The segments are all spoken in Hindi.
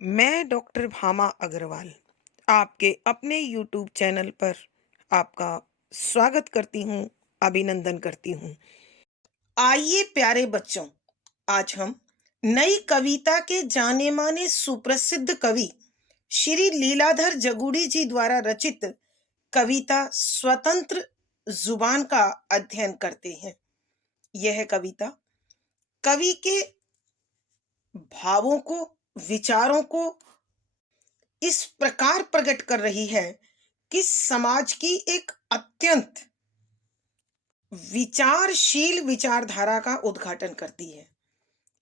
मैं डॉक्टर भामा अग्रवाल आपके अपने यूट्यूब चैनल पर आपका स्वागत करती हूँ, अभिनंदन करती हूँ। आइए प्यारे बच्चों, आज हम नई कविता के जाने माने सुप्रसिद्ध कवि श्री लीलाधर जगुड़ी जी द्वारा रचित कविता स्वतंत्र जुबान का अध्ययन करते हैं। यह कविता कवि के भावों को, विचारों को इस प्रकार प्रकट कर रही है कि समाज की एक अत्यंत विचारशील विचारधारा का उद्घाटन करती है।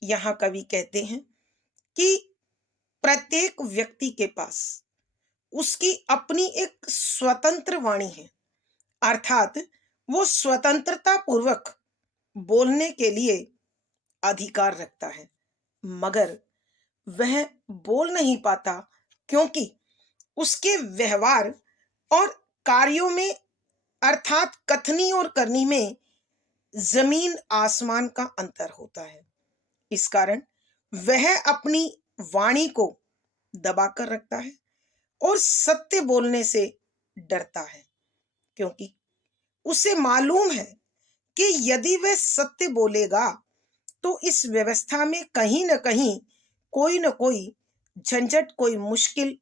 यहाँ कवि कहते हैं कि प्रत्येक व्यक्ति के पास उसकी अपनी एक स्वतंत्र वाणी है, अर्थात वो स्वतंत्रता पूर्वक बोलने के लिए अधिकार रखता है, मगर वह बोल नहीं पाता क्योंकि उसके व्यवहार और कार्यों में, अर्थात कथनी और करनी में जमीन आसमान का अंतर होता है। इस कारण वह अपनी वाणी को दबाकर रखता है और सत्य बोलने से डरता है, क्योंकि उसे मालूम है कि यदि वह सत्य बोलेगा तो इस व्यवस्था में कहीं न कहीं कोई न कोई झंझट, कोई मुश्किल,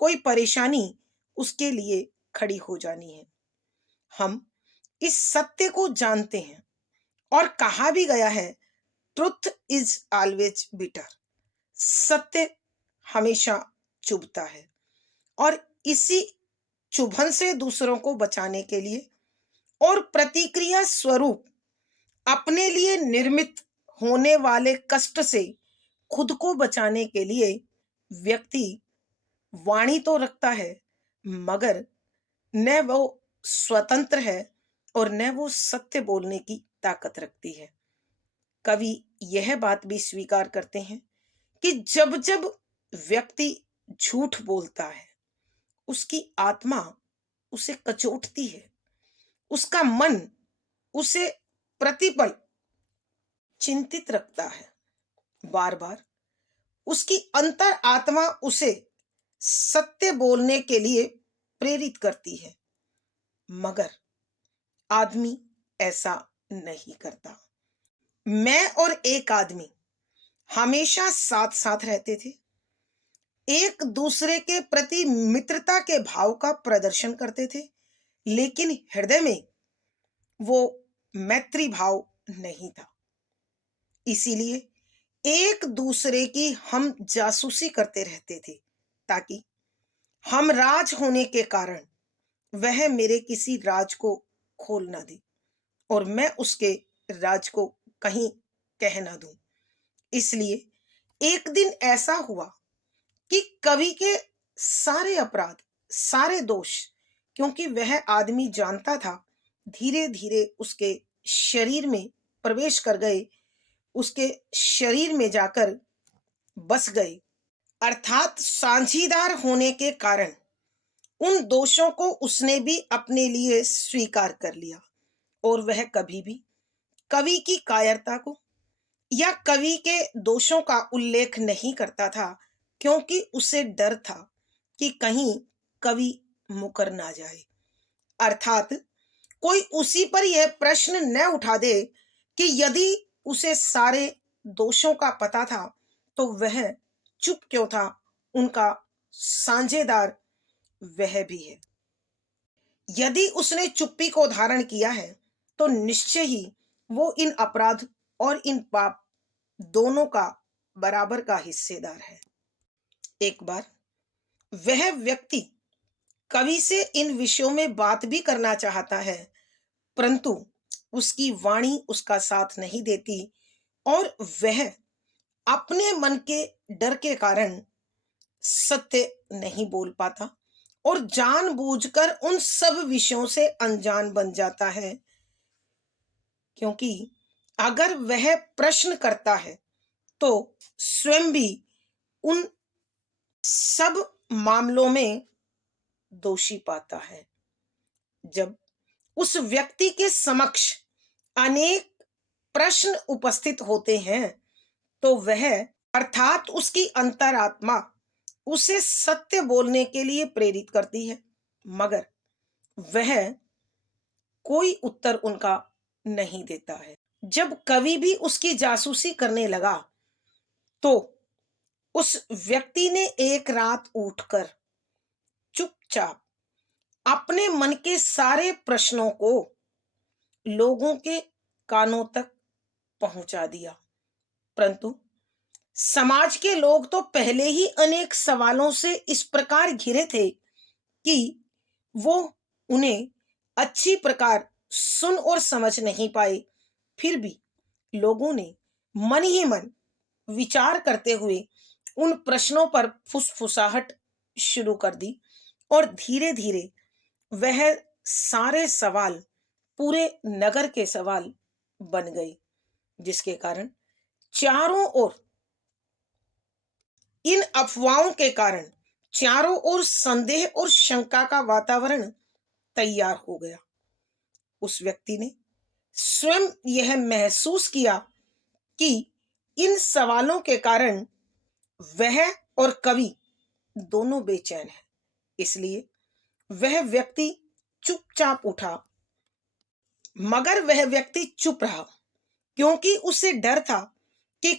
कोई परेशानी उसके लिए खड़ी हो जानी है। हम इस सत्य को जानते हैं और कहा भी गया है, ट्रुथ इज ऑलवेज बिटर। सत्य हमेशा चुभता है और इसी चुभन से दूसरों को बचाने के लिए और प्रतिक्रिया स्वरूप अपने लिए निर्मित होने वाले कष्ट से खुद को बचाने के लिए व्यक्ति वाणी तो रखता है, मगर न वो स्वतंत्र है और न वो सत्य बोलने की ताकत रखती है। कवि यह बात भी स्वीकार करते हैं कि जब जब व्यक्ति झूठ बोलता है, उसकी आत्मा उसे कचोटती है, उसका मन उसे प्रतिपल चिंतित रखता है, बार बार उसकी अंतर आत्मा उसे सत्य बोलने के लिए प्रेरित करती है, मगर आदमी ऐसा नहीं करता। मैं और एक आदमी हमेशा साथ साथ रहते थे, एक दूसरे के प्रति मित्रता के भाव का प्रदर्शन करते थे, लेकिन हृदय में वो मैत्री भाव नहीं था। इसीलिए एक दूसरे की हम जासूसी करते रहते थे, ताकि हम राज होने के कारण वह मेरे किसी राज को खोल ना दे और मैं उसके राज को कहीं कह ना दूं। इसलिए एक दिन ऐसा हुआ कि कवि के सारे अपराध, सारे दोष, क्योंकि वह आदमी जानता था, धीरे धीरे उसके शरीर में प्रवेश कर गए, उसके शरीर में जाकर बस गए, अर्थात साझीदार होने के कारण उन दोषों को उसने भी अपने लिए स्वीकार कर लिया और वह कभी भी कवि की कायरता को या कवि के दोषों का उल्लेख नहीं करता था, क्योंकि उसे डर था कि कहीं कवि मुकर ना जाए, अर्थात कोई उसी पर यह प्रश्न न उठा दे कि यदि उसे सारे दोषों का पता था तो वह चुप क्यों था, उनका साझेदार वह भी है। यदि उसने चुप्पी को धारण किया है तो निश्चय ही वो इन अपराध और इन पाप दोनों का बराबर का हिस्सेदार है। एक बार वह व्यक्ति कवि से इन विषयों में बात भी करना चाहता है, परंतु उसकी वाणी उसका साथ नहीं देती और वह अपने मन के डर के कारण सत्य नहीं बोल पाता और जानबूझकर उन सब विषयों से अनजान बन जाता है, क्योंकि अगर वह प्रश्न करता है तो स्वयं भी उन सब मामलों में दोषी पाता है। जब उस व्यक्ति के समक्ष अनेक प्रश्न उपस्थित होते हैं तो वह, अर्थात उसकी अंतरात्मा, उसे सत्य बोलने के लिए प्रेरित करती है, मगर वह कोई उत्तर उनका नहीं देता है। जब कवि भी उसकी जासूसी करने लगा, तो उस व्यक्ति ने एक रात उठकर चुपचाप अपने मन के सारे प्रश्नों को लोगों के कानों तक पहुंचा दिया। परंतु समाज के लोग तो पहले ही अनेक सवालों से इस प्रकार घिरे थे कि वो उन्हें अच्छी प्रकार सुन और समझ नहीं पाए। फिर भी लोगों ने मन ही मन विचार करते हुए उन प्रश्नों पर फुसफुसाहट शुरू कर दी, और धीरे धीरे वह सारे सवाल पूरे नगर के सवाल बन गए, जिसके कारण चारों ओर इन अफवाहों के कारण चारों ओर संदेह और शंका का वातावरण तैयार हो गया। उस व्यक्ति ने स्वयं यह महसूस किया कि इन सवालों के कारण वह और कवि दोनों बेचैन हैं। इसलिए वह व्यक्ति चुपचाप उठा, मगर वह व्यक्ति चुप रहा, क्योंकि उसे डर था कि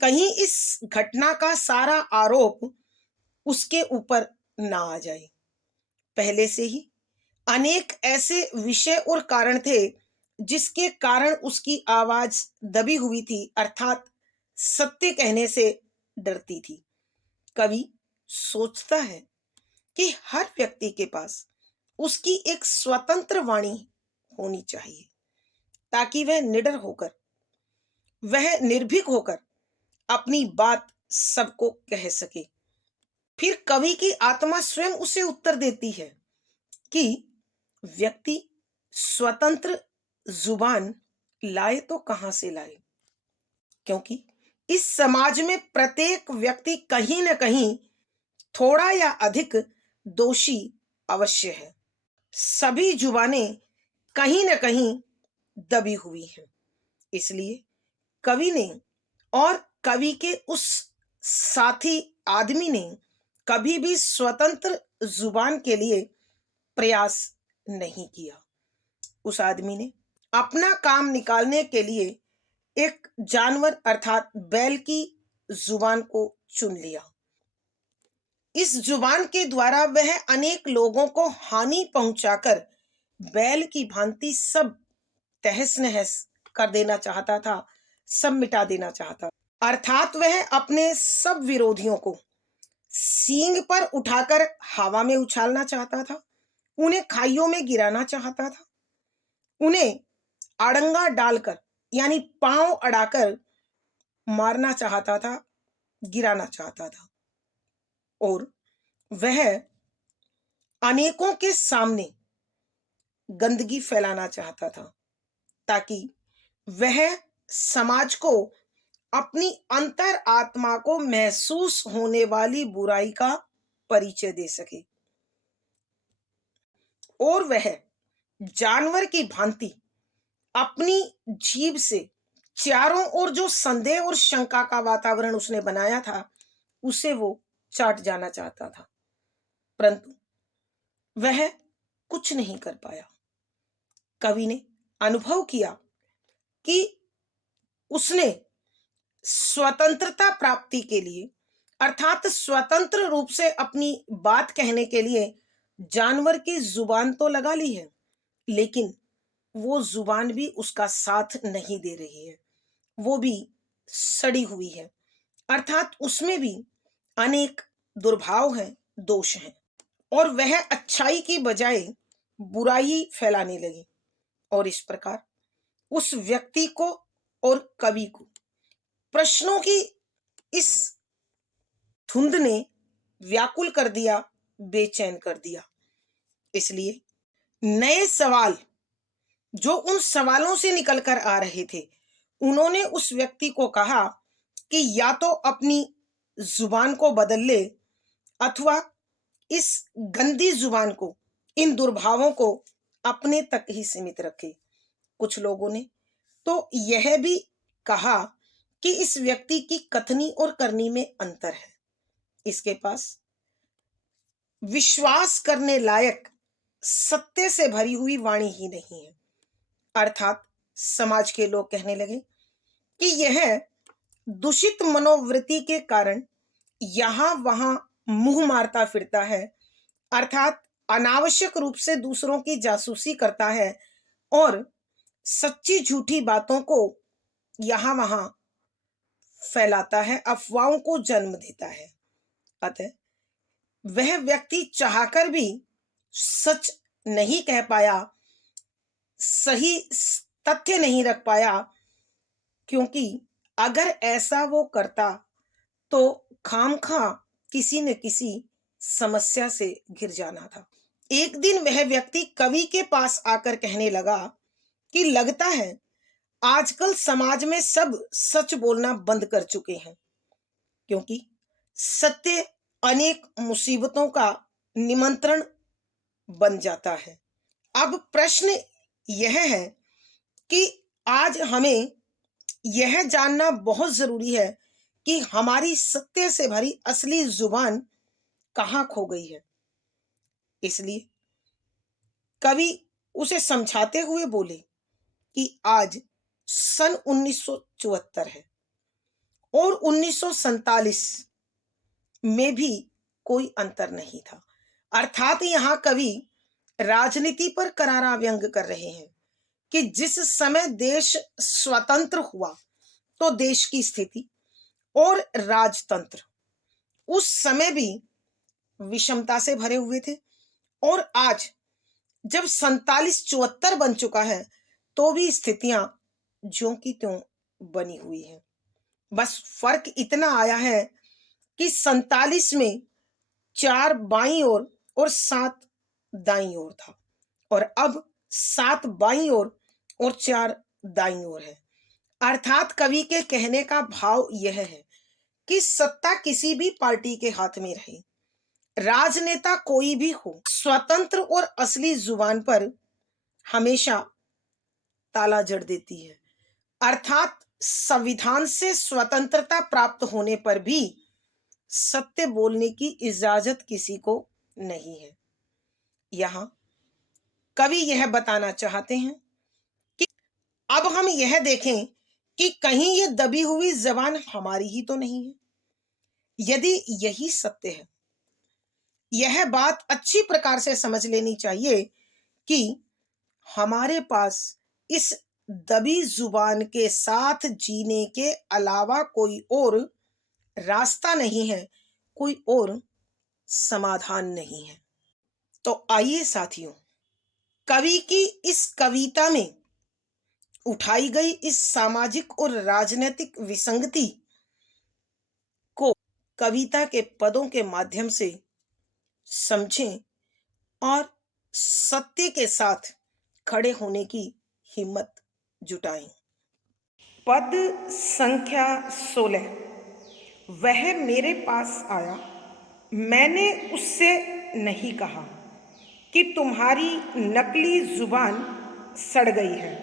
कहीं इस घटना का सारा आरोप उसके ऊपर ना आ जाए। पहले से ही अनेक ऐसे विषय और कारण थे जिसके कारण उसकी आवाज दबी हुई थी, अर्थात सत्य कहने से डरती थी। कवि सोचता है कि हर व्यक्ति के पास उसकी एक स्वतंत्र वाणी होनी चाहिए, ताकि वह निडर होकर, वह निर्भीक होकर अपनी बात सबको कह सके। फिर कवि की आत्मा स्वयं उसे उत्तर देती है कि व्यक्ति स्वतंत्र जुबान लाए तो कहां से लाए, क्योंकि इस समाज में प्रत्येक व्यक्ति कहीं न कहीं थोड़ा या अधिक दोषी अवश्य है। सभी जुबानें कहीं न कहीं दबी हुई हैं। इसलिए कवि ने और कवि के उस साथी आदमी ने कभी भी स्वतंत्र जुबान के लिए प्रयास नहीं किया। उस आदमी ने अपना काम निकालने के लिए एक जानवर अर्थात बैल की जुबान को चुन लिया। इस जुबान के द्वारा वह अनेक लोगों को हानि पहुंचाकर बैल की भांति सब तहस नहस कर देना चाहता था, सब मिटा देना चाहता। अर्थात वह अपने सब विरोधियों को सींग पर उठाकर हवा में उछालना चाहता था, उन्हें खाइयों में गिराना चाहता था, उन्हें अड़ंगा डालकर यानी पांव अड़ाकर मारना चाहता था, गिराना चाहता था। और वह अनेकों के सामने गंदगी फैलाना चाहता था, ताकि वह समाज को अपनी अंतर आत्मा को महसूस होने वाली बुराई का परिचय दे सके। और वह जानवर की भांति अपनी जीभ से चारों ओर जो संदेह और शंका का वातावरण उसने बनाया था, उसे वो चाट जाना चाहता था, परंतु वह कुछ नहीं कर पाया। कवि ने अनुभव किया कि उसने स्वतंत्रता प्राप्ति के लिए अर्थात स्वतंत्र रूप से अपनी बात कहने के लिए जानवर की जुबान तो लगा ली है, लेकिन वो जुबान भी उसका साथ नहीं दे रही है, वो भी सड़ी हुई है, अर्थात उसमें भी अनेक दुर्भाव हैं, दोष हैं, और वह अच्छाई की बजाय बुराई फैलाने लगी। और इस प्रकार उस व्यक्ति को और कवि को प्रश्नों की इस धुंध ने व्याकुल कर दिया, बेचैन कर दिया। इसलिए नए सवाल जो उन सवालों से निकल कर आ रहे थे, उन्होंने उस व्यक्ति को कहा कि या तो अपनी जुबान को बदल ले, अथवा इस गंदी जुबान को, इन दुर्भावों को अपने तक ही सीमित रखे। कुछ लोगों ने तो यह भी कहा कि इस व्यक्ति की कथनी और करनी में अंतर है। इसके पास विश्वास करने लायक सत्य से भरी हुई वाणी ही नहीं है। अर्थात समाज के लोग कहने लगे कि यह दूषित मनोवृत्ति के कारण यहां वहां मुंह मारता फिरता है, अर्थात अनावश्यक रूप से दूसरों की जासूसी करता है और सच्ची झूठी बातों को यहां वहां फैलाता है, अफवाहों को जन्म देता है। अतः वह व्यक्ति चाहकर भी सच नहीं कह पाया, सही तथ्य नहीं रख पाया, क्योंकि अगर ऐसा वो करता तो खामखा किसी न किसी समस्या से घिर जाना था। एक दिन वह व्यक्ति कवि के पास आकर कहने लगा कि लगता है आजकल समाज में सब सच बोलना बंद कर चुके हैं, क्योंकि सत्य अनेक मुसीबतों का निमंत्रण बन जाता है। अब प्रश्न यह है कि आज हमें यह जानना बहुत जरूरी है कि हमारी सत्य से भरी असली जुबान कहाँ खो गई है। इसलिए कवि उसे समझाते हुए बोले कि आज सन 1974 है और 1947 में भी कोई अंतर नहीं था। अर्थात यहाँ कवि राजनीति पर करारा व्यंग कर रहे हैं कि जिस समय देश स्वतंत्र हुआ तो देश की स्थिति और राजतंत्र उस समय भी विषमता से भरे हुए थे, और आज जब 47-74 बन चुका है तो भी स्थितियां ज्यों की त्यों बनी हुई हैं। बस फर्क इतना आया है कि 47 में 4 बाईं ओर और 7 दाईं ओर था, और अब 7 बाईं ओर और 4 दाईं ओर है। अर्थात कवि के कहने का भाव यह है कि सत्ता किसी भी पार्टी के हाथ में रहे, राजनेता कोई भी हो, स्वतंत्र और असली जुबान पर हमेशा ताला जड़ देती है। अर्थात संविधान से स्वतंत्रता प्राप्त होने पर भी सत्य बोलने की इजाजत किसी को नहीं है। यहां कवि यह बताना चाहते हैं कि अब हम यह देखें कि कहीं ये दबी हुई जबान हमारी ही तो नहीं है। यदि यही सत्य है, यह बात अच्छी प्रकार से समझ लेनी चाहिए कि हमारे पास इस दबी जुबान के साथ जीने के अलावा कोई और रास्ता नहीं है, कोई और समाधान नहीं है। तो आइए साथियों, कवि की इस कविता में उठाई गई इस सामाजिक और राजनीतिक विसंगति को कविता के पदों के माध्यम से समझें और सत्य के साथ खड़े होने की हिम्मत जुटाएं। पद संख्या 16। वह मेरे पास आया, मैंने उससे नहीं कहा कि तुम्हारी नकली जुबान सड़ गई है।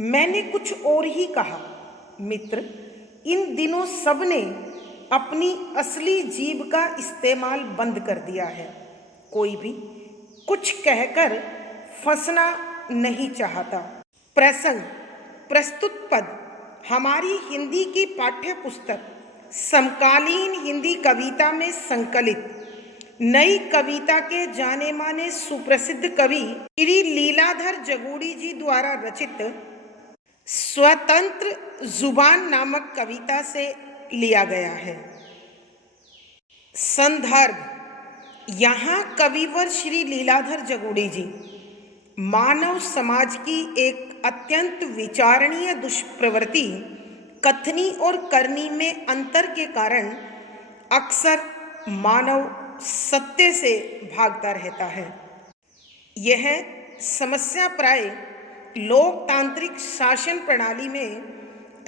मैंने कुछ और ही कहा, मित्र, इन दिनों सबने अपनी असली जीभ का इस्तेमाल बंद कर दिया है। कोई भी कुछ कहकर फंसना नहीं चाहता। प्रसंग प्रस्तुत पद हमारी हिंदी की पाठ्य पुस्तक समकालीन हिंदी कविता में संकलित नई कविता के जाने माने सुप्रसिद्ध कवि श्री लीलाधर जगूड़ी जी द्वारा रचित स्वतंत्र जुबान नामक कविता से लिया गया है। संदर्भ: यहाँ कविवर श्री लीलाधर जगूड़ी जी मानव समाज की एक अत्यंत विचारणीय दुष्प्रवृत्ति कथनी और करनी में अंतर के कारण अक्सर मानव सत्य से भागता रहता है। यह समस्या प्राय लोकतांत्रिक शासन प्रणाली में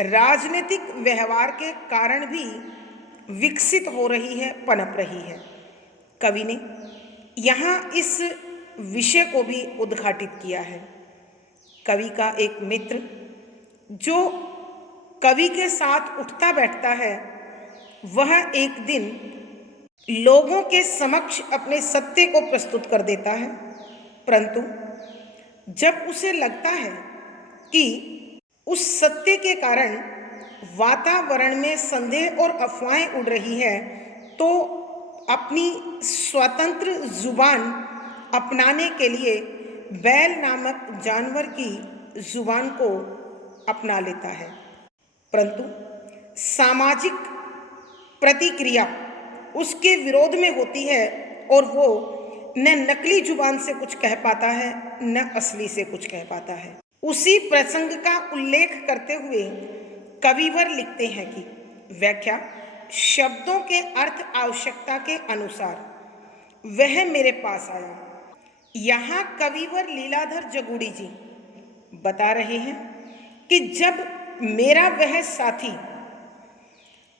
राजनीतिक व्यवहार के कारण भी विकसित हो रही है, पनप रही है। कवि ने यहाँ इस विषय को भी उद्घाटित किया है। कवि का एक मित्र जो कवि के साथ उठता बैठता है, वह एक दिन लोगों के समक्ष अपने सत्य को प्रस्तुत कर देता है, परंतु जब उसे लगता है कि उस सत्य के कारण वातावरण में संदेह और अफवाहें उड़ रही है, तो अपनी स्वतंत्र जुबान अपनाने के लिए बैल नामक जानवर की जुबान को अपना लेता है। परंतु सामाजिक प्रतिक्रिया उसके विरोध में होती है और वो न नकली जुबान से कुछ कह पाता है, न असली से कुछ कह पाता है। उसी प्रसंग का उल्लेख करते हुए कविवर लिखते हैं कि व्याख्या शब्दों के अर्थ आवश्यकता के अनुसार वह मेरे पास आया। यहाँ कविवर लीलाधर जगूड़ी जी बता रहे हैं कि जब मेरा वह साथी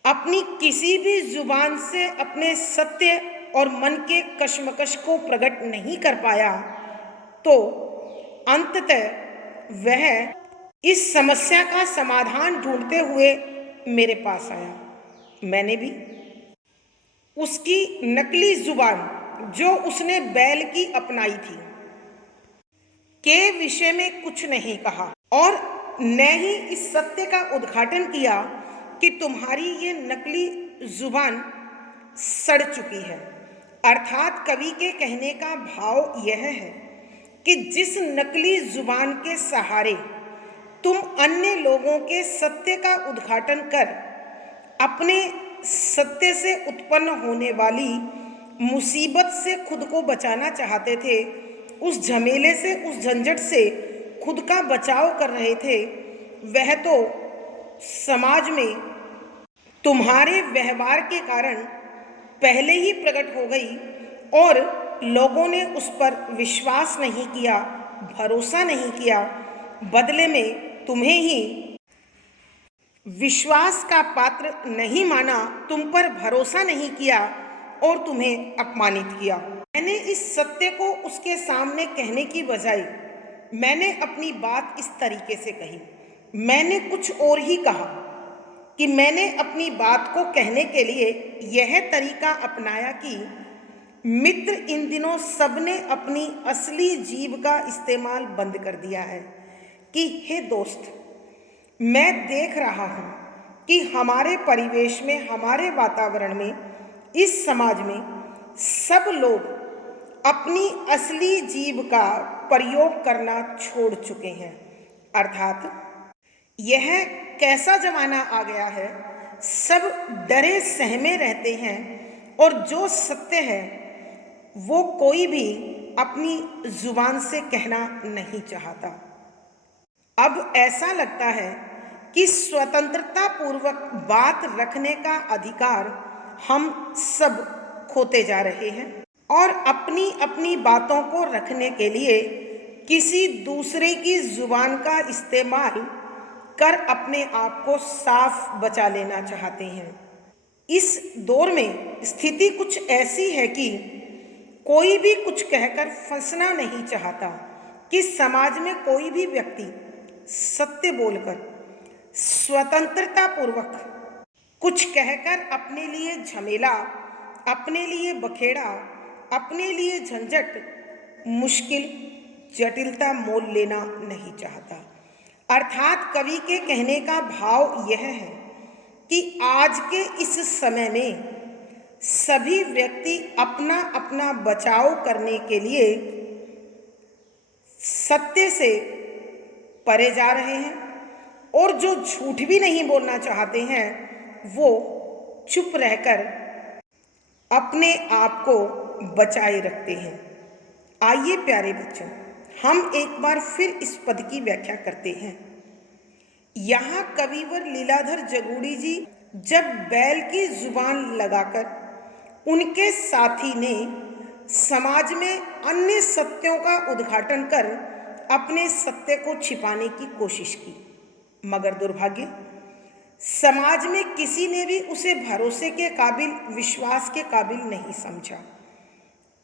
अपनी किसी भी जुबान से अपने सत्य और मन के कश्मकश को प्रकट नहीं कर पाया, तो अंततः वह इस समस्या का समाधान ढूंढते हुए मेरे पास आया। मैंने भी उसकी नकली जुबान जो उसने बैल की अपनाई थी के विषय में कुछ नहीं कहा और न ही इस सत्य का उद्घाटन किया कि तुम्हारी ये नकली जुबान सड़ चुकी है। अर्थात कवि के कहने का भाव यह है कि जिस नकली जुबान के सहारे तुम अन्य लोगों के सत्य का उद्घाटन कर अपने सत्य से उत्पन्न होने वाली मुसीबत से खुद को बचाना चाहते थे, उस झमेले से, उस झंझट से खुद का बचाव कर रहे थे, वह तो समाज में तुम्हारे व्यवहार के कारण पहले ही प्रकट हो गई और लोगों ने उस पर विश्वास नहीं किया, भरोसा नहीं किया, बदले में तुम्हें ही विश्वास का पात्र नहीं माना, तुम पर भरोसा नहीं किया और तुम्हें अपमानित किया। मैंने इस सत्य को उसके सामने कहने की बजाय मैंने अपनी बात इस तरीके से कही। मैंने कुछ और ही कहा कि मैंने अपनी बात को कहने के लिए यह तरीका अपनाया कि मित्र, इन दिनों सबने अपनी असली जीभ का इस्तेमाल बंद कर दिया है कि हे दोस्त, मैं देख रहा हूँ कि हमारे परिवेश में, हमारे वातावरण में, इस समाज में सब लोग अपनी असली जीभ का प्रयोग करना छोड़ चुके हैं। अर्थात यह कैसा जमाना आ गया है, सब डरे सहमे रहते हैं और जो सत्य है वो कोई भी अपनी जुबान से कहना नहीं चाहता। अब ऐसा लगता है कि स्वतंत्रता पूर्वक बात रखने का अधिकार हम सब खोते जा रहे हैं और अपनी अपनी बातों को रखने के लिए किसी दूसरे की जुबान का इस्तेमाल कर अपने आप को साफ बचा लेना चाहते हैं। इस दौर में स्थिति कुछ ऐसी है कि कोई भी कुछ कहकर फंसना नहीं चाहता कि समाज में कोई भी व्यक्ति सत्य बोलकर स्वतंत्रता पूर्वक कुछ कहकर अपने लिए झमेला, अपने लिए बखेड़ा, अपने लिए झंझट, मुश्किल, जटिलता मोल लेना नहीं चाहता। अर्थात कवि के कहने का भाव यह है कि आज के इस समय में सभी व्यक्ति अपना अपना बचाव करने के लिए सत्य से परे जा रहे हैं और जो झूठ भी नहीं बोलना चाहते हैं वो चुप रहकर अपने आप को बचाए रखते हैं। आइए प्यारे बच्चों, हम एक बार फिर इस पद की व्याख्या करते हैं। यहाँ कविवर लीलाधर जगूड़ी जी जब बैल की जुबान लगाकर उनके साथी ने समाज में अन्य सत्यों का उद्घाटन कर अपने सत्य को छिपाने की कोशिश की, मगर दुर्भाग्य समाज में किसी ने भी उसे भरोसे के काबिल, विश्वास के काबिल नहीं समझा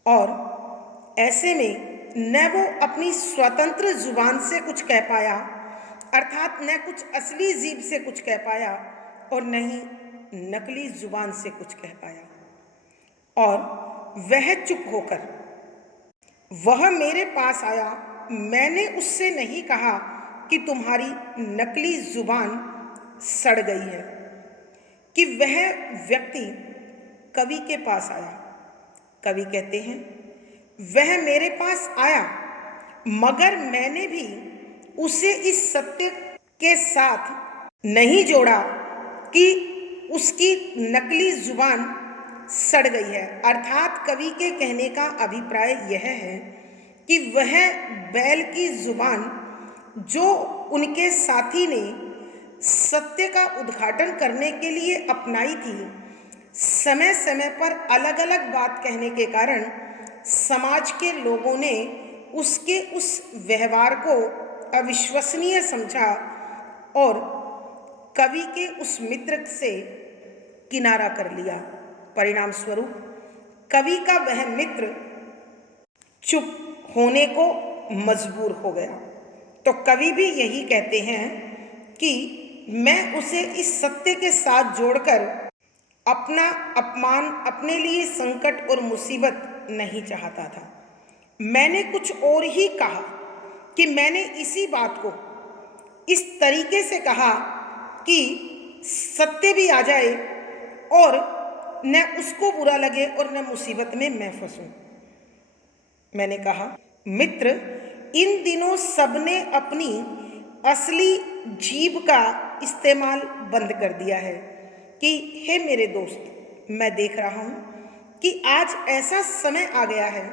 और ऐसे में न वो अपनी स्वतंत्र जुबान से कुछ कह पाया अर्थात न कुछ असली जीभ से कुछ कह पाया और न ही नकली जुबान से कुछ कह पाया। और वह चुप होकर वह मेरे पास आया। मैंने उससे नहीं कहा कि तुम्हारी नकली जुबान सड़ गई है, कि वह व्यक्ति कवि के पास आया। कवि कहते हैं, वह मेरे पास आया मगर मैंने भी उसे इस सत्य के साथ नहीं जोड़ा कि उसकी नकली जुबान सड़ गई है। अर्थात कवि के कहने का अभिप्राय यह है कि वह बैल की जुबान जो उनके साथी ने सत्य का उद्घाटन करने के लिए अपनाई थी, समय समय पर अलग अलग बात कहने के कारण समाज के लोगों ने उसके उस व्यवहार को अविश्वसनीय समझा और कवि के उस मित्र से किनारा कर लिया। परिणाम स्वरूप कवि का वह मित्र चुप होने को मजबूर हो गया। तो कवि भी यही कहते हैं कि मैं उसे इस सत्य के साथ जोड़कर अपना अपमान, अपने लिए संकट और मुसीबत नहीं चाहता था। मैंने कुछ और ही कहा कि मैंने इसी बात को इस तरीके से कहा कि सत्य भी आ जाए और न उसको बुरा लगे और न मुसीबत में मैं फंसूं। मैंने कहा, मित्र, इन दिनों सबने अपनी असली जीभ का इस्तेमाल बंद कर दिया है कि हे मेरे दोस्त, मैं देख रहा हूँ कि आज ऐसा समय आ गया है,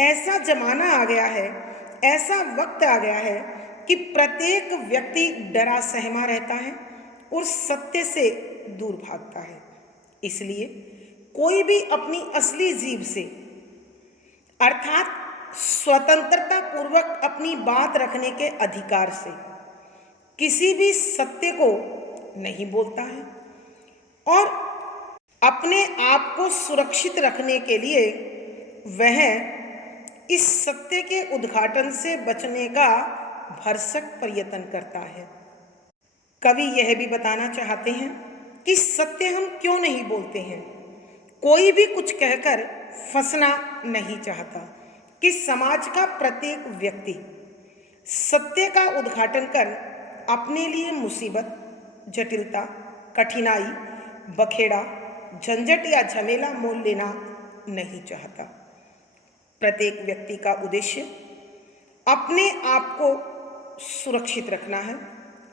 ऐसा जमाना आ गया है, ऐसा वक्त आ गया है कि प्रत्येक व्यक्ति डरा सहमा रहता है और सत्य से दूर भागता है। इसलिए कोई भी अपनी असली जीभ से अर्थात स्वतंत्रता पूर्वक अपनी बात रखने के अधिकार से किसी भी सत्य को नहीं बोलता है और अपने आप को सुरक्षित रखने के लिए वह इस सत्य के उद्घाटन से बचने का भरसक प्रयत्न करता है। कवि यह भी बताना चाहते हैं कि सत्य हम क्यों नहीं बोलते हैं। कोई भी कुछ कहकर फंसना नहीं चाहता कि समाज का प्रत्येक व्यक्ति सत्य का उद्घाटन कर अपने लिए मुसीबत, जटिलता, कठिनाई, बखेड़ा, झंझट या झमेला मोल लेना नहीं चाहता। प्रत्येक व्यक्ति का उद्देश्य अपने आप को सुरक्षित रखना है,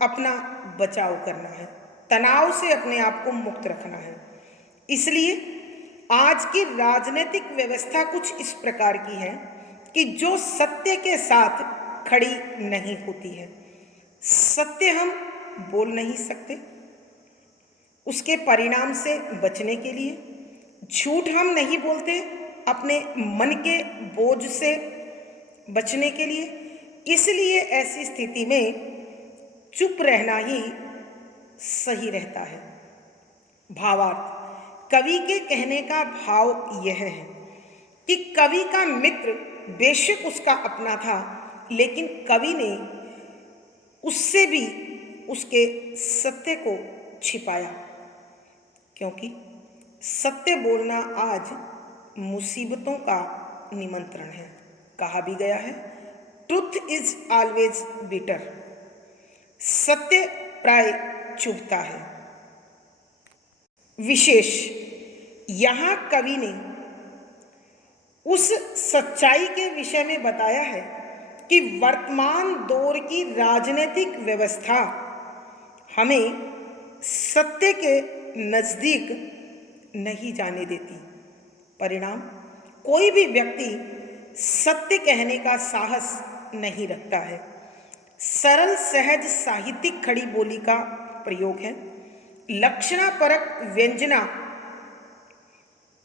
अपना बचाव करना है, तनाव से अपने आप को मुक्त रखना है। इसलिए आज की राजनीतिक व्यवस्था कुछ इस प्रकार की है कि जो सत्य के साथ खड़ी नहीं होती है। सत्य हम बोल नहीं सकते, उसके परिणाम से बचने के लिए झूठ हम नहीं बोलते, अपने मन के बोझ से बचने के लिए। इसलिए ऐसी स्थिति में चुप रहना ही सही रहता है। भावार्थ, कवि के कहने का भाव यह है कि कवि का मित्र बेशक उसका अपना था, लेकिन कवि ने उससे भी उसके सत्य को छिपाया, क्योंकि सत्य बोलना आज मुसीबतों का निमंत्रण है। कहा भी गया है, ट्रुथ इज ऑलवेज बिटर। सत्य प्राय चुभता है। विशेष यहाँ कवि ने उस सच्चाई के विषय में बताया है कि वर्तमान दौर की राजनीतिक व्यवस्था हमें सत्य के नज़दीक नहीं जाने देती। परिणाम, कोई भी व्यक्ति सत्य कहने का साहस नहीं रखता है। सरल सहज साहित्यिक खड़ी बोली का प्रयोग है। लक्षणापरक व्यंजना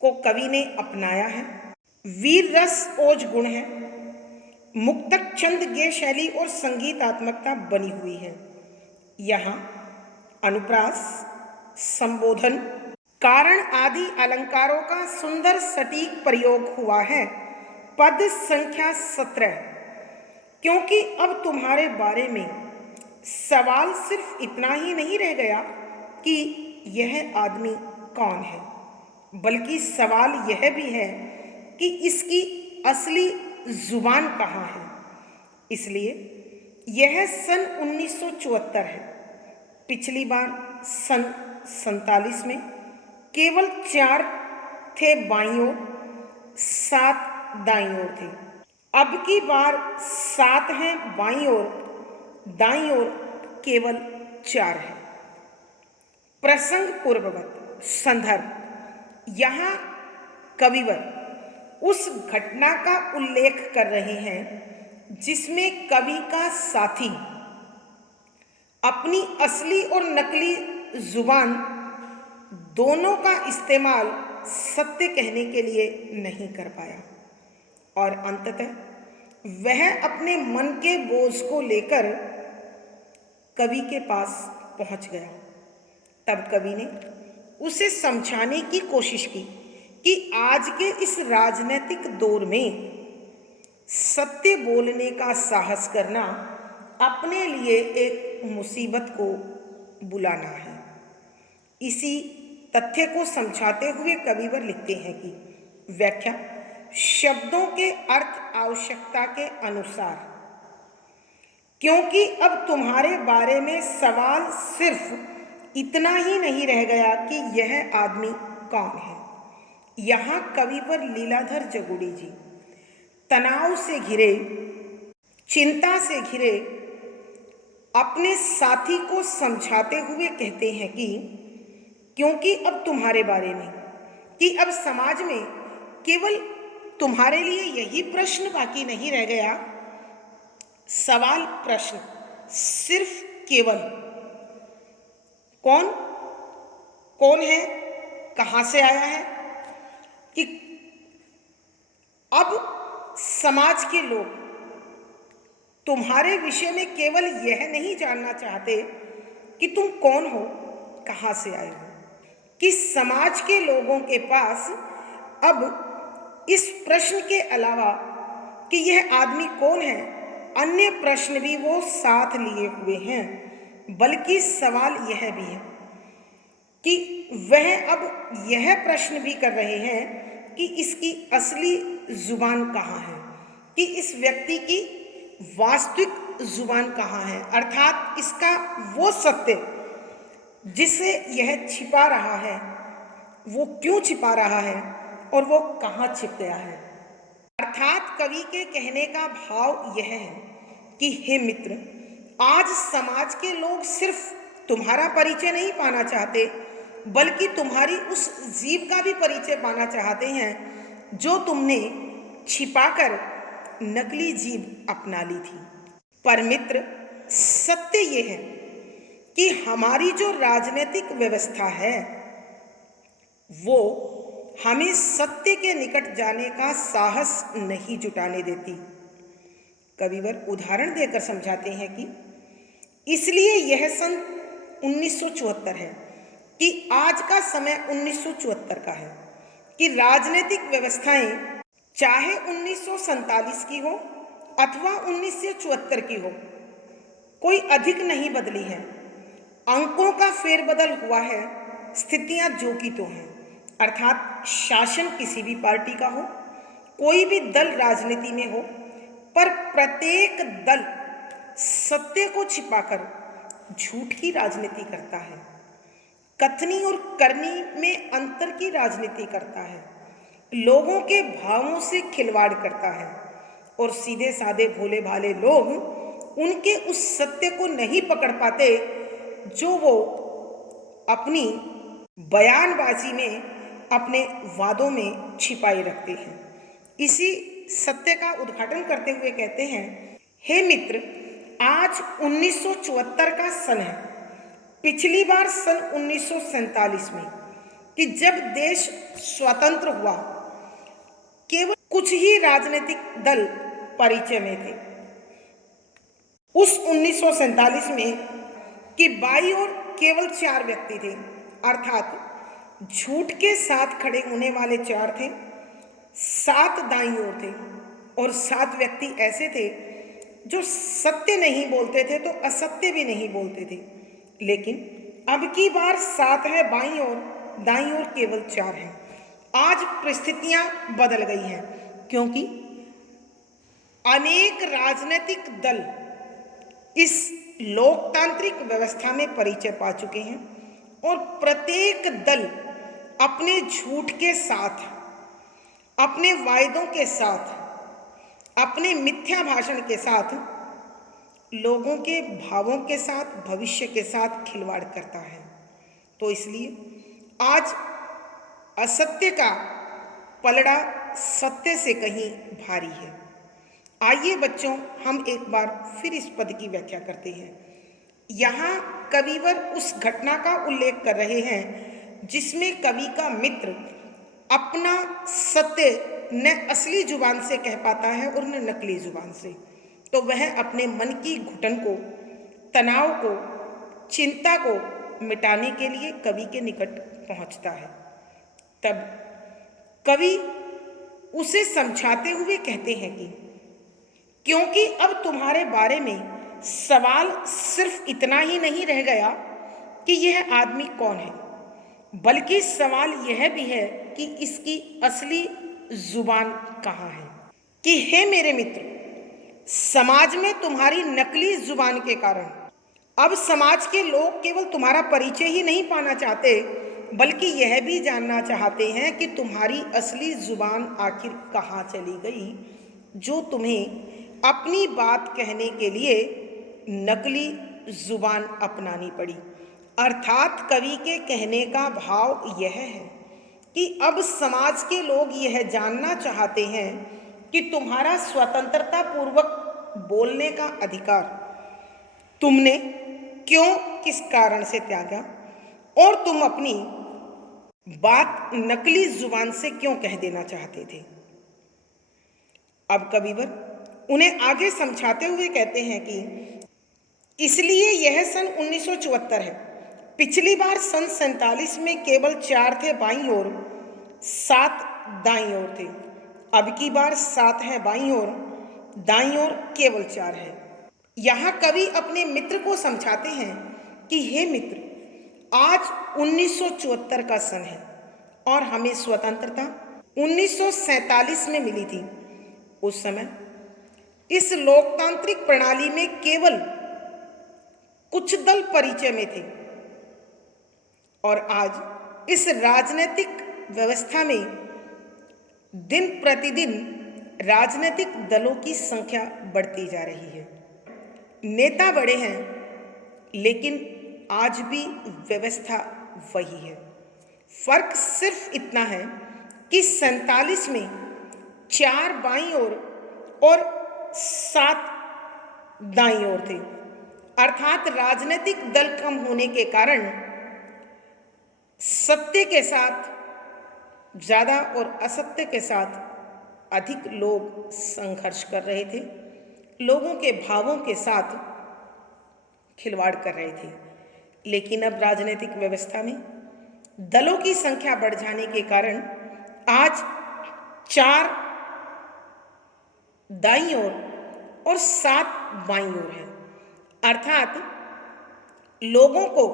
को कवि ने अपनाया है। वीर रस ओज गुण है। मुक्तक छंद गेय शैली और संगीतात्मकता बनी हुई है। यहाँ अनुप्रास, संबोधन, कारण आदि अलंकारों का सुंदर सटीक प्रयोग हुआ है। पद संख्या 17। क्योंकि अब तुम्हारे बारे में सवाल सिर्फ इतना ही नहीं रह गया कि यह आदमी कौन है, बल्कि सवाल यह भी है कि इसकी असली जुबान कहाँ है। इसलिए यह सन 1974 है। पिछली बार सन 47 में केवल 4 थे बाईं ओर, 7 दाईं ओर थे। अब की बार 7 हैं बाईं ओर, दाईं ओर केवल 4 है। प्रसंग पूर्ववत संदर्भ, यहाँ कविवर उस घटना का उल्लेख कर रहे हैं जिसमें कवि का साथी अपनी असली और नकली जुबान दोनों का इस्तेमाल सत्य कहने के लिए नहीं कर पाया और अंततः वह अपने मन के बोझ को लेकर कवि के पास पहुंच गया। तब कवि ने उसे समझाने की कोशिश की कि आज के इस राजनीतिक दौर में सत्य बोलने का साहस करना अपने लिए एक मुसीबत को बुलाना है। इसी तथ्य को समझाते हुए कविवर लिखते हैं कि व्याख्या, शब्दों के अर्थ आवश्यकता के अनुसार, क्योंकि अब तुम्हारे बारे में सवाल सिर्फ इतना ही नहीं रह गया कि यह आदमी कौन है। यहाँ कविवर लीलाधर जगुड़ी जी तनाव से घिरे, चिंता से घिरे अपने साथी को समझाते हुए कहते हैं कि क्योंकि अब तुम्हारे बारे में, कि अब समाज में केवल तुम्हारे लिए यही प्रश्न बाकी नहीं रह गया। सवाल, प्रश्न सिर्फ केवल कौन कौन है, कहाँ से आया है, कि अब समाज के लोग तुम्हारे विषय में केवल यह नहीं जानना चाहते कि तुम कौन हो, कहाँ से आए हो, कि समाज के लोगों के पास अब इस प्रश्न के अलावा कि यह आदमी कौन है, अन्य प्रश्न भी वो साथ लिए हुए हैं। बल्कि सवाल यह भी है कि वह अब यह प्रश्न भी कर रहे हैं कि इसकी असली जुबान कहाँ है, कि इस व्यक्ति की वास्तविक जुबान कहाँ है, अर्थात इसका वो सत्य जिसे यह छिपा रहा है, वो क्यों छिपा रहा है और वो कहाँ छिप गया है। अर्थात कवि के कहने का भाव यह है कि हे मित्र, आज समाज के लोग सिर्फ तुम्हारा परिचय नहीं पाना चाहते, बल्कि तुम्हारी उस जीव का भी परिचय पाना चाहते हैं जो तुमने छिपाकर नकली जीव अपना ली थी। पर मित्र, सत्य ये है कि हमारी जो राजनीतिक व्यवस्था है वो हमें सत्य के निकट जाने का साहस नहीं जुटाने देती। कविवर उदाहरण देकर समझाते हैं कि इसलिए यह सन 1974 है, कि आज का समय 1974 का है, कि राजनीतिक व्यवस्थाएं चाहे 1947 की हो अथवा 1974 की हो, कोई अधिक नहीं बदली है। अंकों का फेरबदल हुआ है, स्थितियां जो की तो हैं। अर्थात शासन किसी भी पार्टी का हो, कोई भी दल राजनीति में हो, पर प्रत्येक दल सत्य को छिपाकर झूठ की राजनीति करता है, कथनी और करनी में अंतर की राजनीति करता है, लोगों के भावों से खिलवाड़ करता है और सीधे साधे भोले भाले लोग उनके उस सत्य को नहीं पकड़ पाते जो वो अपनी बयानबाजी में, अपने वादों में छिपाए रखते हैं। इसी सत्य का उद्घाटन करते हुए कहते हैं, हे मित्र, आज 1974 का सन है। पिछली बार सन 1947 में, कि जब देश स्वतंत्र हुआ, केवल कुछ ही राजनीतिक दल परिचय में थे। उस 1947 में कि बाईं ओर केवल 4 व्यक्ति थे, अर्थात झूठ के साथ खड़े होने वाले 4 थे, 7 दाईं ओर थे और 7 व्यक्ति ऐसे थे जो सत्य नहीं बोलते थे तो असत्य भी नहीं बोलते थे। लेकिन अब की बार 7 है बाईं ओर, दाईं ओर केवल 4 है। आज परिस्थितियां बदल गई हैं, क्योंकि अनेक राजनीतिक दल इस लोकतांत्रिक व्यवस्था में परिचय पा चुके हैं और प्रत्येक दल अपने झूठ के साथ, अपने वायदों के साथ, अपने मिथ्या भाषण के साथ लोगों के भावों के साथ, भविष्य के साथ खिलवाड़ करता है। तो इसलिए आज असत्य का पलड़ा सत्य से कहीं भारी है। आइए बच्चों, हम एक बार फिर इस पद की व्याख्या करते हैं। यहाँ कविवर उस घटना का उल्लेख कर रहे हैं जिसमें कवि का मित्र अपना सत्य न असली जुबान से कह पाता है और न नकली जुबान से। तो वह अपने मन की घुटन को, तनाव को, चिंता को मिटाने के लिए कवि के निकट पहुंचता है। तब कवि उसे समझाते हुए कहते हैं कि क्योंकि अब तुम्हारे बारे में सवाल सिर्फ इतना ही नहीं रह गया कि यह आदमी कौन है, बल्कि सवाल यह भी है कि इसकी असली जुबान कहाँ है। कि हे मेरे मित्र, समाज में तुम्हारी नकली जुबान के कारण अब समाज के लोग केवल तुम्हारा परिचय ही नहीं पाना चाहते, बल्कि यह भी जानना चाहते हैं कि तुम्हारी असली जुबान आखिर कहाँ चली गई, जो तुम्हें अपनी बात कहने के लिए नकली जुबान अपनानी पड़ी। अर्थात कवि के कहने का भाव यह है कि अब समाज के लोग यह जानना चाहते हैं कि तुम्हारा स्वतंत्रता पूर्वक बोलने का अधिकार तुमने क्यों, किस कारण से त्यागा, और तुम अपनी बात नकली जुबान से क्यों कह देना चाहते थे। अब कविवर उन्हें आगे समझाते हुए कहते हैं कि इसलिए यह सन 1974 है। पिछली बार सन 47 में केवल 4 थे बाईं ओर, 7 दाईं ओर थे। अब की बार 7 है बाईं ओर, दाईं ओर केवल 4 है। यहाँ कवि अपने मित्र को समझाते हैं कि हे मित्र, आज 1974 का सन है और हमें स्वतंत्रता 1947 में मिली थी। उस समय इस लोकतांत्रिक प्रणाली में केवल कुछ दल परिचय में थे और आज इस राजनीतिक व्यवस्था में दिन प्रतिदिन राजनीतिक दलों की संख्या बढ़ती जा रही है। नेता बड़े हैं, लेकिन आज भी व्यवस्था वही है। फर्क सिर्फ इतना है कि 47 में 4 बाईं ओर और 7 दाईं ओर थे। अर्थात राजनीतिक दल कम होने के कारण सत्य के साथ ज़्यादा और असत्य के साथ अधिक लोग संघर्ष कर रहे थे, लोगों के भावों के साथ खिलवाड़ कर रहे थे। लेकिन अब राजनीतिक व्यवस्था में दलों की संख्या बढ़ जाने के कारण आज 4 दाईं ओर और 7 बाईं ओर है। अर्थात लोगों को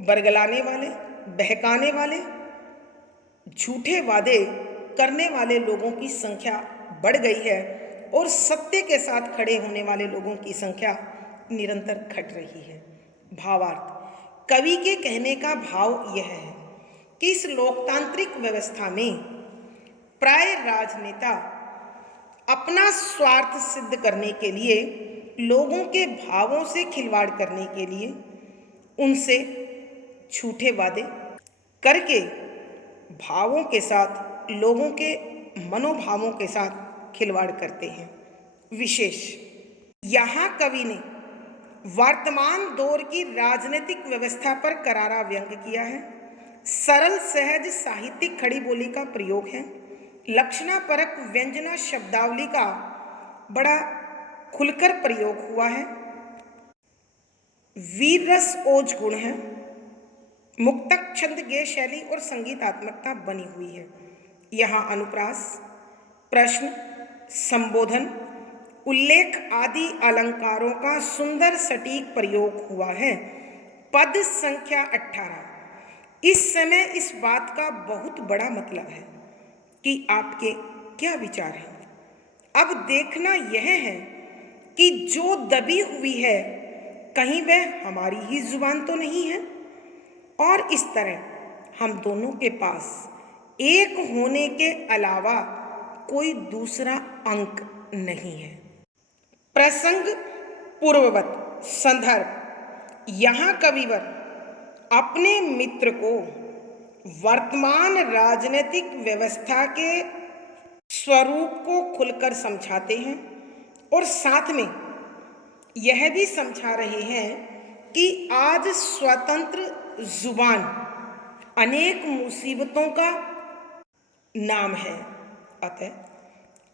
बरगलाने वाले, बहकाने वाले, झूठे वादे करने वाले लोगों की संख्या बढ़ गई है और सत्य के साथ खड़े होने वाले लोगों की संख्या निरंतर घट रही है। भावार्थ, कवि के कहने का भाव यह है कि इस लोकतांत्रिक व्यवस्था में प्राय राजनेता अपना स्वार्थ सिद्ध करने के लिए, लोगों के भावों से खिलवाड़ करने के लिए उनसे झूठे वादे करके भावों के साथ, लोगों के मनोभावों के साथ खिलवाड़ करते हैं। विशेष यहाँ कवि ने वर्तमान दौर की राजनीतिक व्यवस्था पर करारा व्यंग किया है। सरल सहज साहित्यिक खड़ी बोली का प्रयोग है। लक्षणापरक व्यंजना शब्दावली का बड़ा खुलकर प्रयोग हुआ है। वीर रस ओज गुण है। मुक्तक छंद गेय शैली और संगीतात्मकता बनी हुई है। यहाँ अनुप्रास, प्रश्न, संबोधन, उल्लेख आदि अलंकारों का सुंदर सटीक प्रयोग हुआ है। पद संख्या 18। इस समय इस बात का बहुत बड़ा मतलब है कि आपके क्या विचार हैं। अब देखना यह है कि जो दबी हुई है कहीं वह हमारी ही जुबान तो नहीं है, और इस तरह हम दोनों के पास एक होने के अलावा कोई दूसरा अंक नहीं है। प्रसंग पूर्ववत संदर्भ। यहाँ कविवर अपने मित्र को वर्तमान राजनीतिक व्यवस्था के स्वरूप को खुलकर समझाते हैं और साथ में यह भी समझा रहे हैं कि आज स्वतंत्र जुबान अनेक मुसीबतों का नाम है। अतः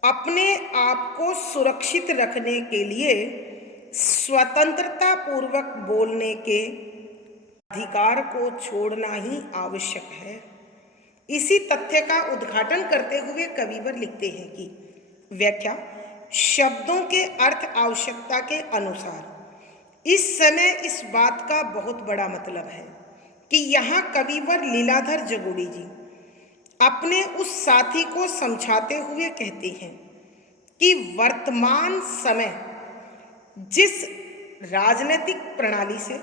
अपने आप को सुरक्षित रखने के लिए स्वतंत्रता पूर्वक बोलने के अधिकार को छोड़ना ही आवश्यक है। इसी तथ्य का उद्घाटन करते हुए कविवर लिखते हैं कि व्याख्या। शब्दों के अर्थ आवश्यकता के अनुसार इस समय इस बात का बहुत बड़ा मतलब है कि यहाँ कविवर लीलाधर जगोड़ी जी अपने उस साथी को समझाते हुए कहते हैं कि वर्तमान समय जिस राजनीतिक प्रणाली से,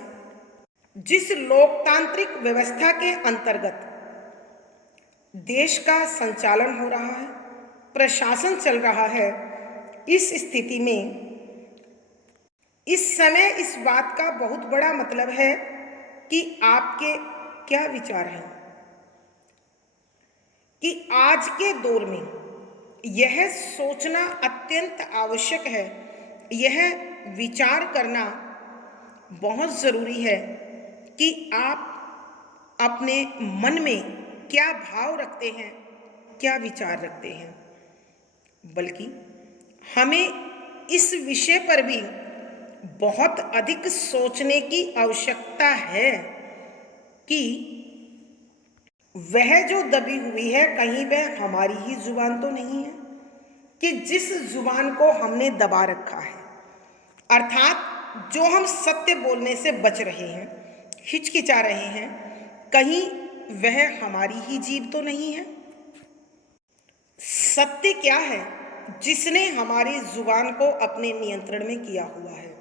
जिस लोकतांत्रिक व्यवस्था के अंतर्गत देश का संचालन हो रहा है, प्रशासन चल रहा है, इस स्थिति में इस समय इस बात का बहुत बड़ा मतलब है कि आपके क्या विचार हैं कि आज के दौर में यह सोचना अत्यंत आवश्यक है, यह विचार करना बहुत ज़रूरी है कि आप अपने मन में क्या भाव रखते हैं, क्या विचार रखते हैं। बल्कि हमें इस विषय पर भी बहुत अधिक सोचने की आवश्यकता है कि वह जो दबी हुई है कहीं वह हमारी ही जुबान तो नहीं है, कि जिस जुबान को हमने दबा रखा है, अर्थात जो हम सत्य बोलने से बच रहे हैं, हिचकिचा रहे हैं, कहीं वह हमारी ही जीभ तो नहीं है। सत्य क्या है जिसने हमारी जुबान को अपने नियंत्रण में किया हुआ है।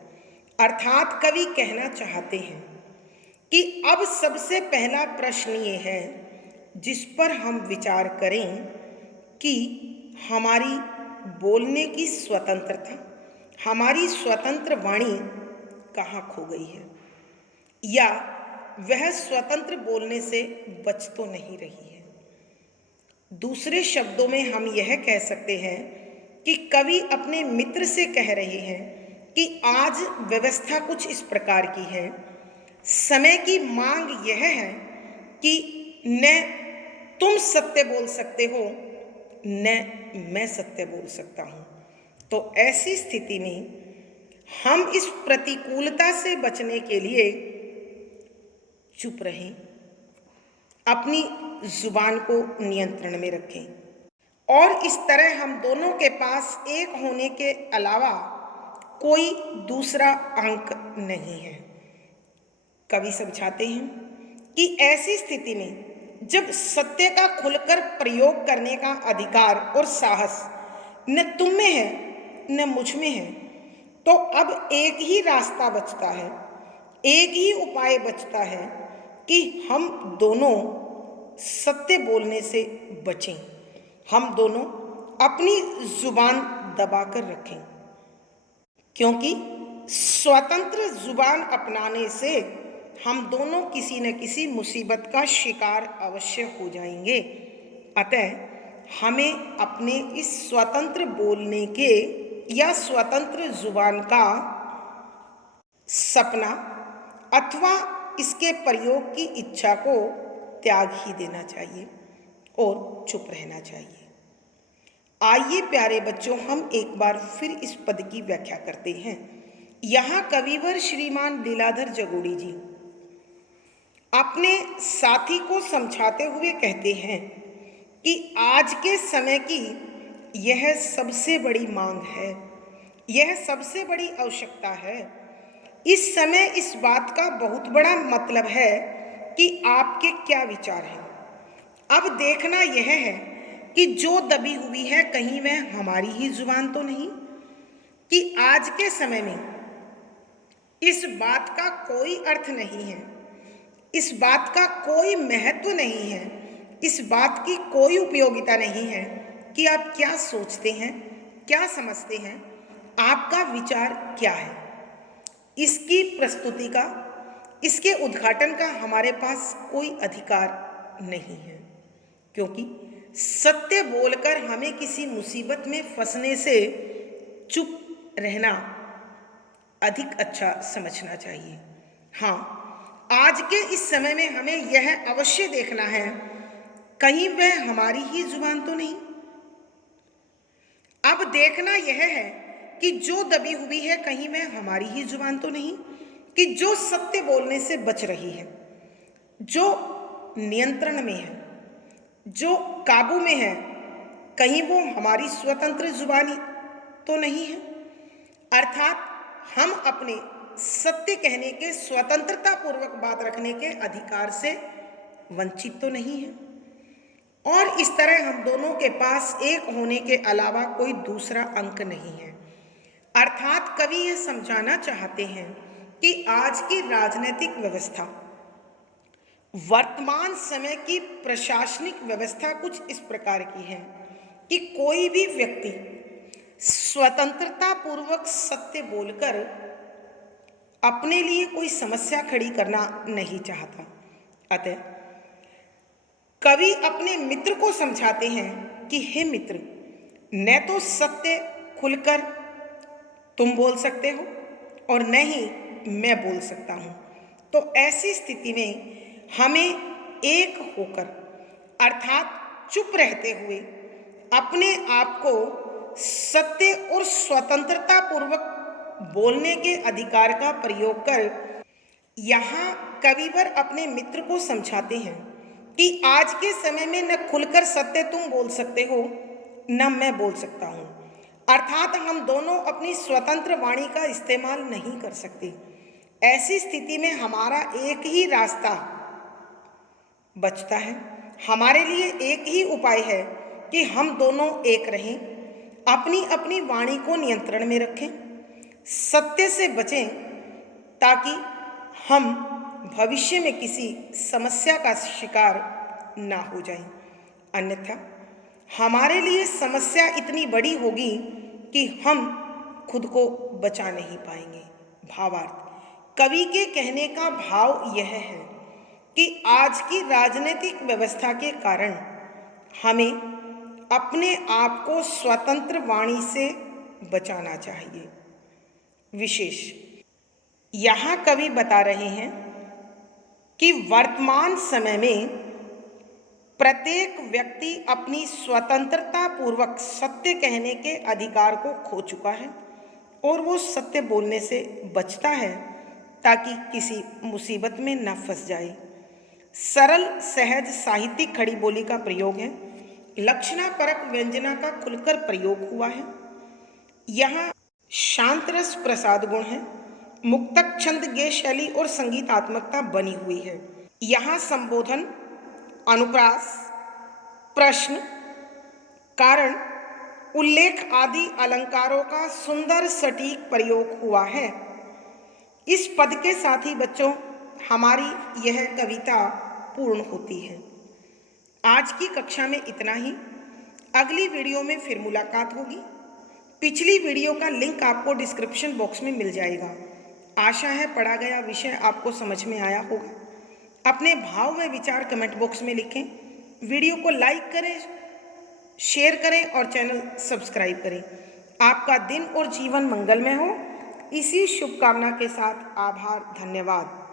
अर्थात कवि कहना चाहते हैं कि अब सबसे पहला प्रश्न ये है जिस पर हम विचार करें कि हमारी बोलने की स्वतंत्रता, हमारी स्वतंत्र वाणी कहाँ खो गई है, या वह स्वतंत्र बोलने से बच तो नहीं रही है। दूसरे शब्दों में हम यह कह सकते हैं कि कवि अपने मित्र से कह रहे हैं कि आज व्यवस्था कुछ इस प्रकार की है, समय की मांग यह है कि न तुम सत्य बोल सकते हो न मैं सत्य बोल सकता हूँ। तो ऐसी स्थिति में हम इस प्रतिकूलता से बचने के लिए चुप रहें, अपनी जुबान को नियंत्रण में रखें, और इस तरह हम दोनों के पास एक होने के अलावा कोई दूसरा अंक नहीं है। कवि समझाते हैं कि ऐसी स्थिति में जब सत्य का खुलकर प्रयोग करने का अधिकार और साहस न तुम में है न मुझ में है, तो अब एक ही रास्ता बचता है, एक ही उपाय बचता है कि हम दोनों सत्य बोलने से बचें, हम दोनों अपनी जुबान दबाकर रखें, क्योंकि स्वतंत्र जुबान अपनाने से हम दोनों किसी न किसी मुसीबत का शिकार अवश्य हो जाएंगे। अतः हमें अपने इस स्वतंत्र बोलने के या स्वतंत्र जुबान का सपना अथवा इसके प्रयोग की इच्छा को त्याग ही देना चाहिए और चुप रहना चाहिए। आइए प्यारे बच्चों, हम एक बार फिर इस पद की व्याख्या करते हैं। यहाँ कविवर श्रीमान लीलाधर जगोड़ी जी अपने साथी को समझाते हुए कहते हैं कि आज के समय की यह सबसे बड़ी मांग है यह सबसे बड़ी आवश्यकता है। इस समय इस बात का बहुत बड़ा मतलब है कि आपके क्या विचार हैं। अब देखना यह है कि जो दबी हुई है कहीं वह हमारी ही जुबान तो नहीं, कि आज के समय में इस बात का कोई अर्थ नहीं है, इस बात का कोई महत्व नहीं है, इस बात की कोई उपयोगिता नहीं है कि आप क्या सोचते हैं, क्या समझते हैं, आपका विचार क्या है। इसकी प्रस्तुति का, इसके उद्घाटन का हमारे पास कोई अधिकार नहीं है, क्योंकि सत्य बोलकर हमें किसी मुसीबत में फंसने से चुप रहना अधिक अच्छा समझना चाहिए। हाँ, आज के इस समय में हमें यह अवश्य देखना है, कहीं वह हमारी ही जुबान तो नहीं। अब देखना यह है कि जो दबी हुई है कहीं वह हमारी ही जुबान तो नहीं, कि जो सत्य बोलने से बच रही है, जो नियंत्रण में है, जो काबू में है, कहीं वो हमारी स्वतंत्र जुबानी तो नहीं है। अर्थात हम अपने सत्य कहने के, स्वतंत्रता पूर्वक बात रखने के अधिकार से वंचित तो नहीं है। और इस तरह हम दोनों के पास एक होने के अलावा कोई दूसरा अंक नहीं है। अर्थात कवि यह समझाना चाहते हैं कि आज की राजनीतिक व्यवस्था, वर्तमान समय की प्रशासनिक व्यवस्था कुछ इस प्रकार की है कि कोई भी व्यक्ति स्वतंत्रता पूर्वक सत्य बोलकर अपने लिए कोई समस्या खड़ी करना नहीं चाहता। अतः कवि अपने मित्र को समझाते हैं कि हे मित्र, न तो सत्य खुलकर तुम बोल सकते हो और न ही मैं बोल सकता हूँ। तो ऐसी स्थिति में हमें एक होकर, अर्थात चुप रहते हुए, अपने आप को सत्य और स्वतंत्रता पूर्वक बोलने के अधिकार का प्रयोग कर, यहाँ कविवर अपने मित्र को समझाते हैं कि आज के समय में न खुलकर सत्य तुम बोल सकते हो, न मैं बोल सकता हूँ। अर्थात हम दोनों अपनी स्वतंत्र वाणी का इस्तेमाल नहीं कर सकते। ऐसी स्थिति में हमारा एक ही रास्ता बचता है, हमारे लिए एक ही उपाय है कि हम दोनों एक रहें, अपनी अपनी वाणी को नियंत्रण में रखें, सत्य से बचें, ताकि हम भविष्य में किसी समस्या का शिकार ना हो जाएं। अन्यथा हमारे लिए समस्या इतनी बड़ी होगी कि हम खुद को बचा नहीं पाएंगे। भावार्थ, कवि के कहने का भाव यह है कि आज की राजनीतिक व्यवस्था के कारण हमें अपने आप को स्वतंत्र वाणी से बचाना चाहिए। विशेष यहाँ कवि बता रहे हैं कि वर्तमान समय में प्रत्येक व्यक्ति अपनी स्वतंत्रता पूर्वक सत्य कहने के अधिकार को खो चुका है और वो सत्य बोलने से बचता है ताकि किसी मुसीबत में न फंस जाए। सरल सहज साहित्यिक खड़ी बोली का प्रयोग है, लक्षणा परक व्यंजना का खुलकर प्रयोग हुआ है। यहाँ शांत रस प्रसाद गुण है, मुक्तक छंद गेय शैली और संगीतात्मकता बनी हुई है। यहाँ संबोधन, अनुप्रास, प्रश्न, कारण, उल्लेख आदि अलंकारों का सुंदर सटीक प्रयोग हुआ है। इस पद के साथ ही बच्चों हमारी यह कविता पूर्ण होती है। आज की कक्षा में इतना ही। अगली वीडियो में फिर मुलाकात होगी। पिछली वीडियो का लिंक आपको डिस्क्रिप्शन बॉक्स में मिल जाएगा। आशा है पढ़ा गया विषय आपको समझ में आया होगा। अपने भाव में विचार कमेंट बॉक्स में लिखें। वीडियो को लाइक करें, शेयर करें और चैनल सब्सक्राइब करें। आपका दिन और जीवन मंगलमय हो, इसी शुभकामना के साथ आभार, धन्यवाद।